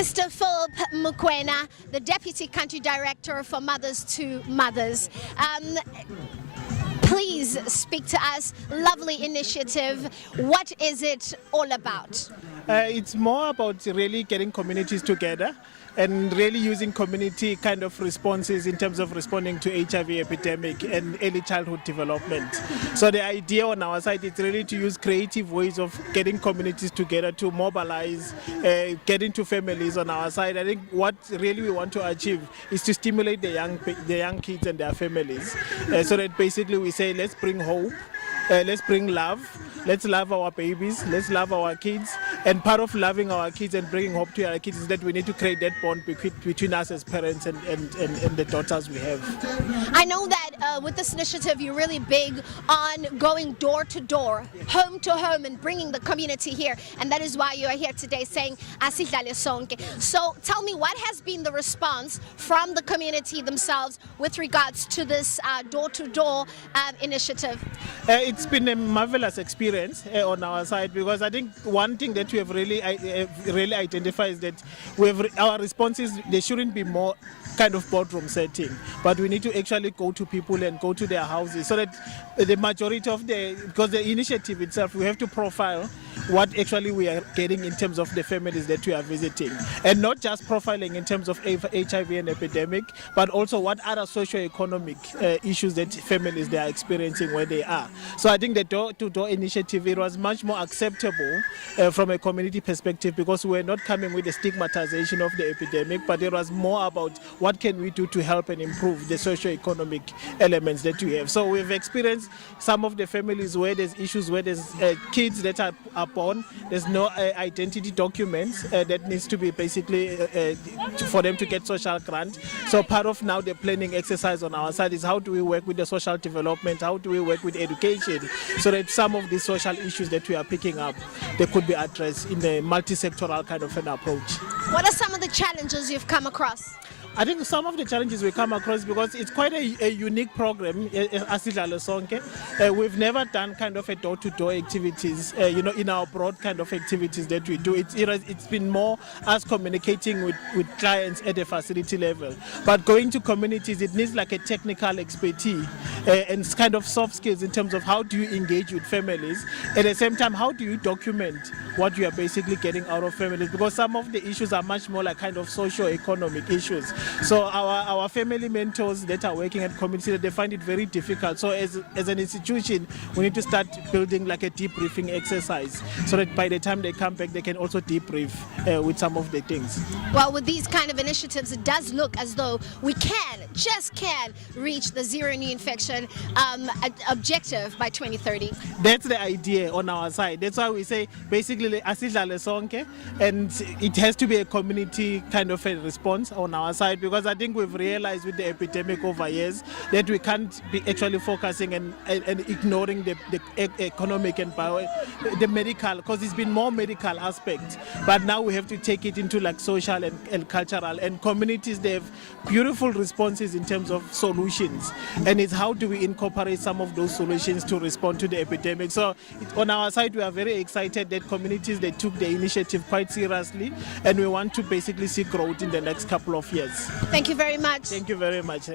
Mr. Phillip Mukwena, the Deputy Country Director for Mothers to Mothers. Please speak to us. Lovely initiative. What is it all about? It's more about really getting communities together and really using community kind of responses in terms of responding to HIV epidemic and early childhood development. So the idea on our side is really to use creative ways of getting communities together to mobilize, get into families on our side. I think what really we want to achieve is to stimulate the young kids and their families, so that basically we say, let's bring hope, let's bring love, let's love our babies, let's love our kids. And part of loving our kids and bringing hope to our kids is that we need to create that bond between us as parents and the daughters we have. I know that with this initiative you're really big on going door to door, home to home, and bringing the community here, and that is why you are here today saying Asidlale sonke. So tell me, what has been the response from the community themselves with regards to this door-to-door initiative? It's been a marvelous experience on our side, because I think one thing that we have really identified is that our responses, they shouldn't be more kind of boardroom setting, but we need to actually go to people and go to their houses, so that the majority of because the initiative itself, we have to profile what actually we are getting in terms of the families that we are visiting, and not just profiling in terms of HIV and epidemic, but also what other socio-economic issues that families they are experiencing where they are. So I think the door-to-door initiative, it was much more acceptable from a community perspective, because we were not coming with the stigmatization of the epidemic, but it was more about what can we do to help and improve the socio-economic elements that we have. So we've experienced some of the families where there's issues, where there's kids that are born, there's no identity documents that needs to be basically for them to get social grant. So part of now the planning exercise on our side is how do we work with the social development, how do we work with education, so that some of these social issues that we are picking up, they could be addressed in a multi-sectoral kind of an approach. What are some of the challenges you've come across? I think some of the challenges we come across, because it's quite a unique program, Asidlale sonke. We've never done kind of a door-to-door activities, in our broad kind of activities that we do. It's been more us communicating with clients at the facility level. But going to communities, it needs like a technical expertise and kind of soft skills in terms of how do you engage with families. At the same time, how do you document what you are basically getting out of families? Because some of the issues are much more like kind of socio-economic issues. So our family mentors that are working at community, they find it very difficult. So as an institution, we need to start building like a debriefing exercise, so that by the time they come back, they can also debrief with some of the things. Well, with these kind of initiatives, it does look as though we just can reach the zero new infection objective by 2030. That's the idea on our side. That's why we say basically Asidlale sonke, and it has to be a community kind of a response on our side, because I think we've realized with the epidemic over years that we can't be actually focusing and ignoring the economic and the medical, because it's been more medical aspect, but now we have to take it into like social and cultural, and communities, they have beautiful responses in terms of solutions, and it's how do we incorporate some of those solutions to respond to the epidemic. So on our side, we are very excited that communities, they took the initiative quite seriously, and we want to basically see growth in the next couple of years. Thank you very much. Thank you very much.